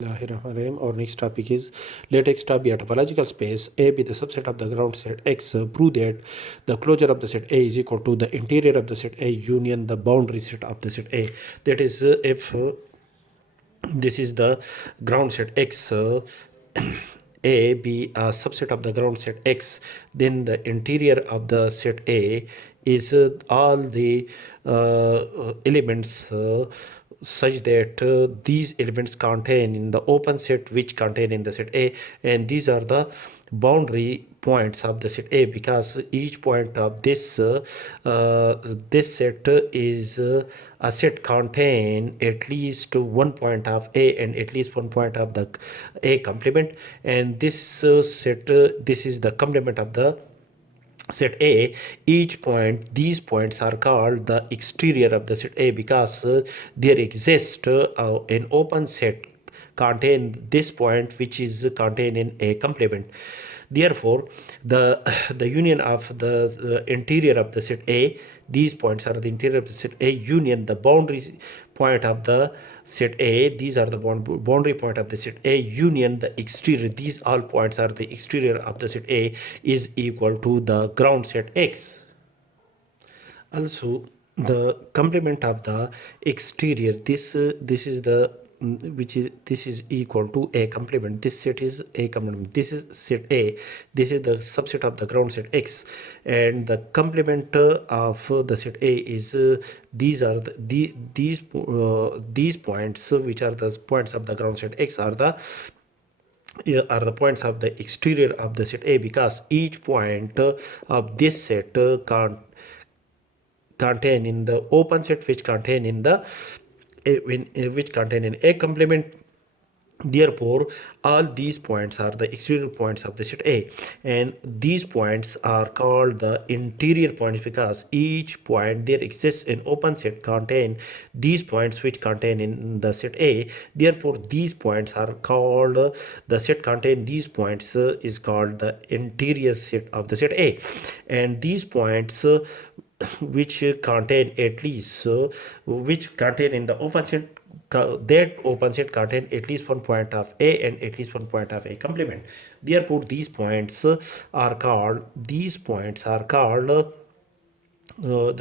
Bismillahirrahmanirrahim. Our next topic is, let X be a topological space, A be the subset of the ground set X. Prove that the closure of the set A is equal to the interior of the set A union the boundary set of the set A. That is, if this is the ground set X, A be a subset of the ground set X, then the interior of the set A is all the elements such that these elements contain in the open set which contain in the set A, and these are the boundary points of the set A, because each point of this set is a set contain at least one point of A and at least one point of the A complement, and this set this is the complement of the set A. Each point, these points are called the exterior of the set A, because there exists an open set contain this point which is contained in a complement. Therefore, the union of the interior of the set A, these points are the interior of the set A union the boundary point of the set A, these are the boundary point of the set A union the exterior, these all points are the exterior of the set A, is equal to the ground set X. Also, the complement of the exterior, this is the this is equal to a complement. This set is a complement. This is set A. This is the subset of the ground set X, and the complement of the set A is these are these points, which are the points of the ground set X, are the points of the exterior of the set A, because each point of this set contain in the open set which contain in the which contain in a complement. Therefore, all these points are the exterior points of the set A, and these points are called the interior points, because each point there exists an open set contain these points which contain in the set A. Therefore, these points are called the set contain these points is called the interior set of the set A, and these points which contain at least which contain in the open set, that open set contain at least one point of A and at least one point of A complement. Therefore, these points are called the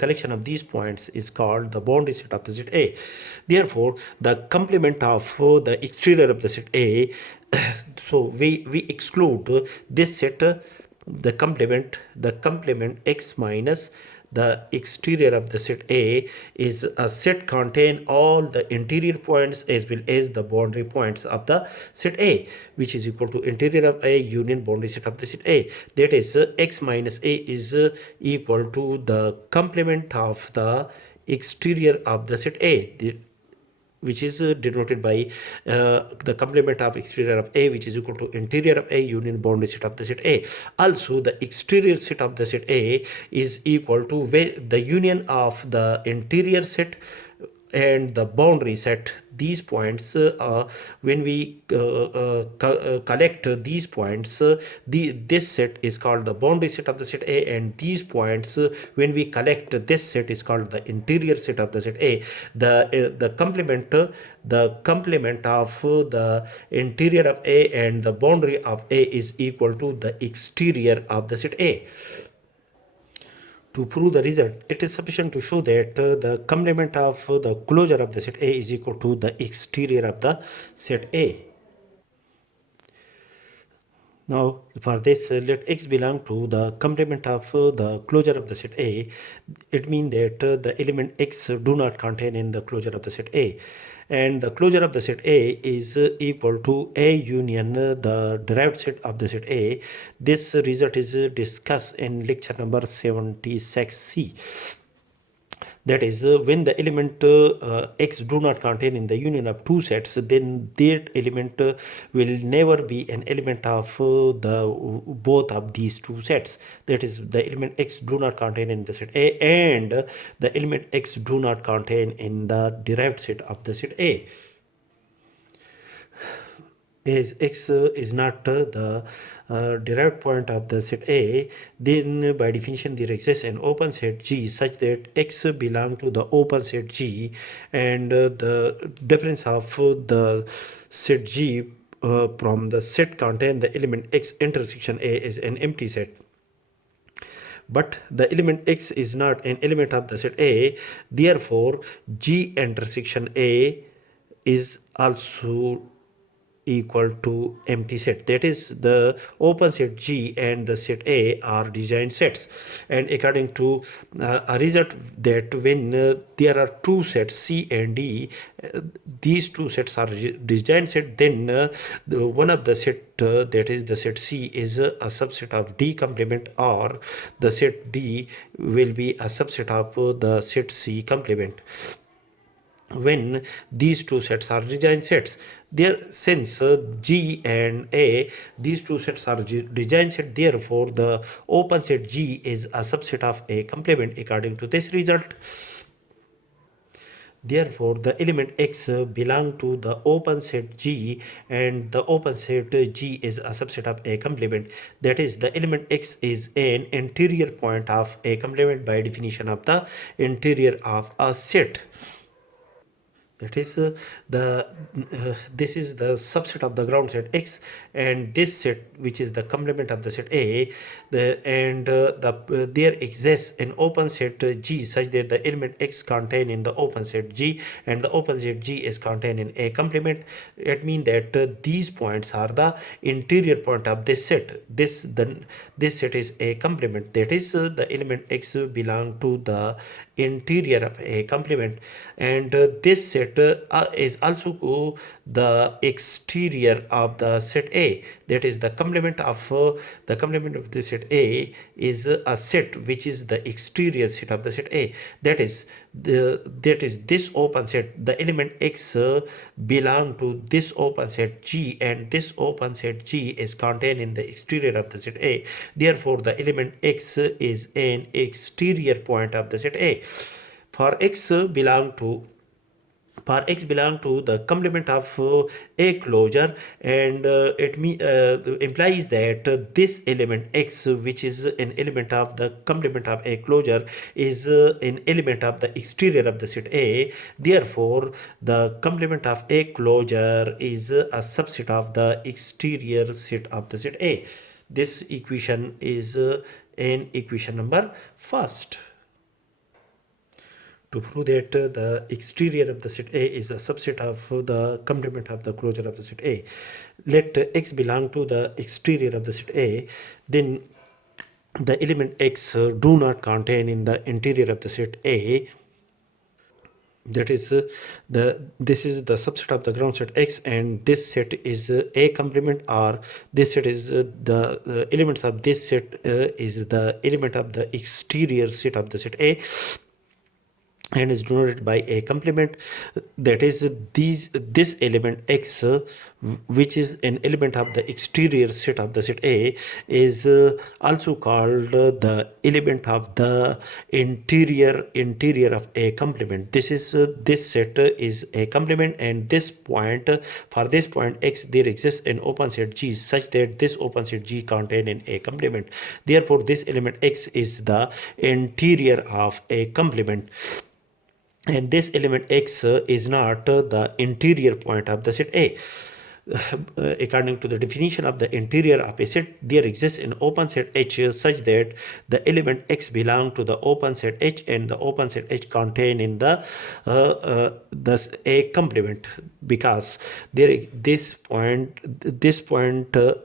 collection of these points is called the boundary set of the set A. Therefore, the complement of the exterior of the set A, so we exclude this set, the complement X minus the exterior of the set A is a set contain all the interior points as well as the boundary points of the set A, which is equal to interior of A union boundary set of the set A. That is, X minus A is equal to the complement of the exterior of the set A, which is denoted by the complement of exterior of A, which is equal to interior of A union boundary set of the set A. Also, the exterior set of the set A is equal to the union of the interior set and the boundary set. These points, when we collect these points, this set is called the boundary set of the set A, and these points, when we collect this set, is called the interior set of the set A. The complement of the interior of A and the boundary of A is equal to the exterior of the set A. To prove the result, it is sufficient to show that the complement of the closure of the set A is equal to the exterior of the set A. Now, for this, let X belong to the complement of the closure of the set A. It means that the element X do not contain in the closure of the set A. And the closure of the set A is equal to A union the derived set of the set A. This result is discussed in lecture number 76C. That is, when the element X do not contain in the union of two sets, then that element will never be an element of both of these two sets. That is, the element X do not contain in the set A, and the element X do not contain in the derived set of the set A. is x is not the derived point of the set A, then by definition there exists an open set G such that x belong to the open set G, and the difference of the set G from the set contain the element x intersection A is an empty set. But the element x is not an element of the set A, therefore G intersection A is also equal to empty set. That is, the open set G and the set A are design sets, and according to a result that when there are two sets C and D, these two sets are design set, then one of the set that is the set C is a subset of D complement, or the set D will be a subset of the set C complement. When these two sets are design sets, there since G and A, these two sets are design set, therefore the open set G is a subset of A complement according to this result. Therefore, the element x belong to the open set G, and the open set G is a subset of A complement. That is, the element x is an interior point of A complement by definition of the interior of a set. That is this is the subset of the ground set X, and this set which is the complement of the set A, there exists an open set G such that the element X contained in the open set G and the open set G is contained in A complement. It means that these points are the interior point of this set. This set is A complement. That is, the element X belong to the interior of A complement, and this set is also the exterior of the set A. That is, the complement of the set A is a set which is the exterior set of the set A. That is this open set, the element X belong to this open set G, and this open set G is contained in the exterior of the set A. Therefore, the element X is an exterior point of the set A. For x belong to the complement of A closure, and it implies that this element x, which is an element of the complement of A closure, is an element of the exterior of the set A. Therefore, the complement of A closure is a subset of the exterior set of the set A. This equation is an equation number first. To prove that the exterior of the set A is a subset of the complement of the closure of the set A, let x belong to the exterior of the set A, then the element x do not contain in the interior of the set A. That is, this is the subset of the ground set X, and this set is A complement, or this set is the elements of this set is the element of the exterior set of the set A, and is denoted by A complement. That is, this element x, which is an element of the exterior set of the set A, is also called the element of the interior of A complement. This is this set is A complement, and this point, for this point x, there exists an open set G such that this open set G contained in A complement. Therefore, this element x is the interior of A complement, and this element x is not the interior point of the set A. According to the definition of the interior of a set, there exists an open set H such that the element x belong to the open set H, and the open set H contained in the A complement, because this point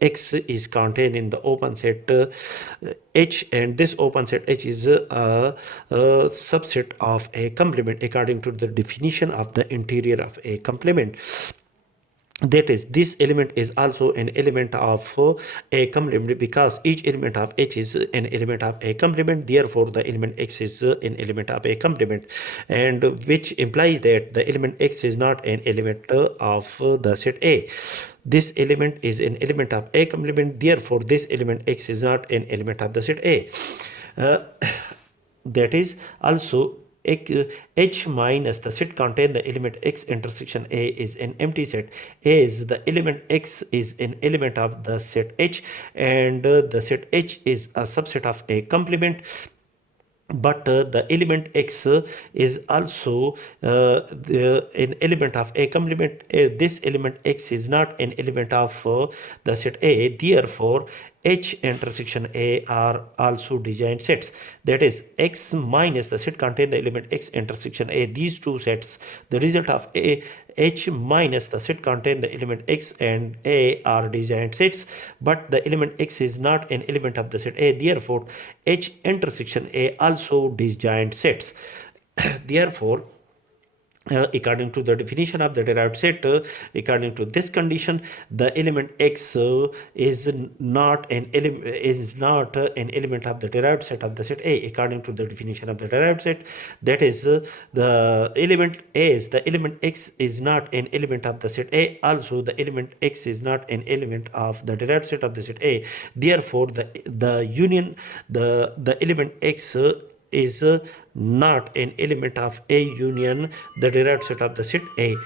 x is contained in the open set H, and this open set H is a subset of A complement according to the definition of the interior of A complement. That is, this element is also an element of A complement, because each element of H is an element of A complement. Therefore, the element X is an element of A complement, and which implies that the element X is not an element of the set A. This element is an element of A complement. Therefore, this element X is not an element of the set A. That is also H minus the set contain the element X intersection A is an empty set, as the element X is an element of the set H, and the set H is a subset of a complement. But the element X is also an element of a complement. This element X is not an element of the set A. Therefore, H intersection A are also disjoint sets. That is, X minus the set contain the element X intersection A. These two sets, the result of A, H minus the set contain the element X and A are disjoint sets, but the element X is not an element of the set A. Therefore, H intersection A also disjoint sets. Therefore, according to the definition of the derived set, according to this condition, the element X is not an element of the derived set of the set A. According to the definition of the derived set, that is, the element X is not an element of the set A. Also, the element X is not an element of the derived set of the set A. Therefore, the element X is not an element of A union the derived set of the set A.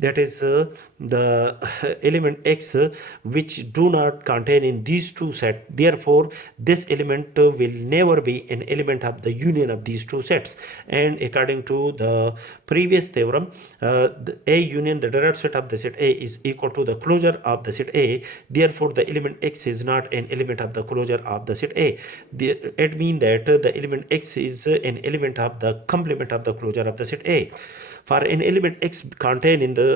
That is, the element X which do not contain in these two sets. Therefore, this element will never be an element of the union of these two sets. And according to the previous theorem, the A union the derived set of the set A is equal to the closure of the set A. Therefore, the element X is not an element of the closure of the set A. It means that the element X is an element of the complement of the closure of the set A. For an element X contained in the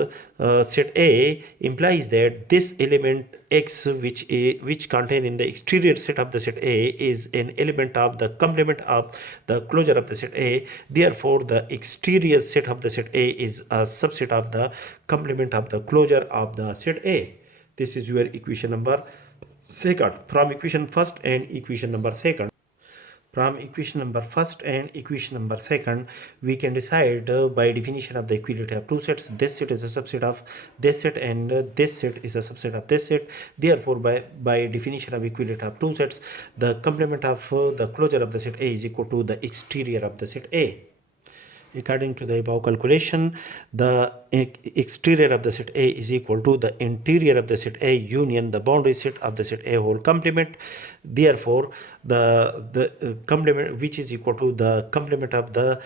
set A implies that this element X which contained in the exterior set of the set A is an element of the complement of the closure of the set A. Therefore, the exterior set of the set A is a subset of the complement of the closure of the set A. This is your equation number second. From equation first and equation number second. From equation number first and equation number second, we can decide by definition of the equality of two sets. This set is a subset of this set, and this set is a subset of this set. Therefore, by definition of equality of two sets, the complement of the closure of the set A is equal to the exterior of the set A. According to the above calculation, the exterior of the set A is equal to the interior of the set A union the boundary set of the set A whole complement. Therefore, the complement which is equal to the complement of the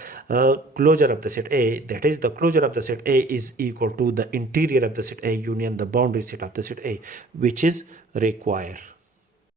closure of the set A, that is, the closure of the set A is equal to the interior of the set A union the boundary set of the set A, which is required.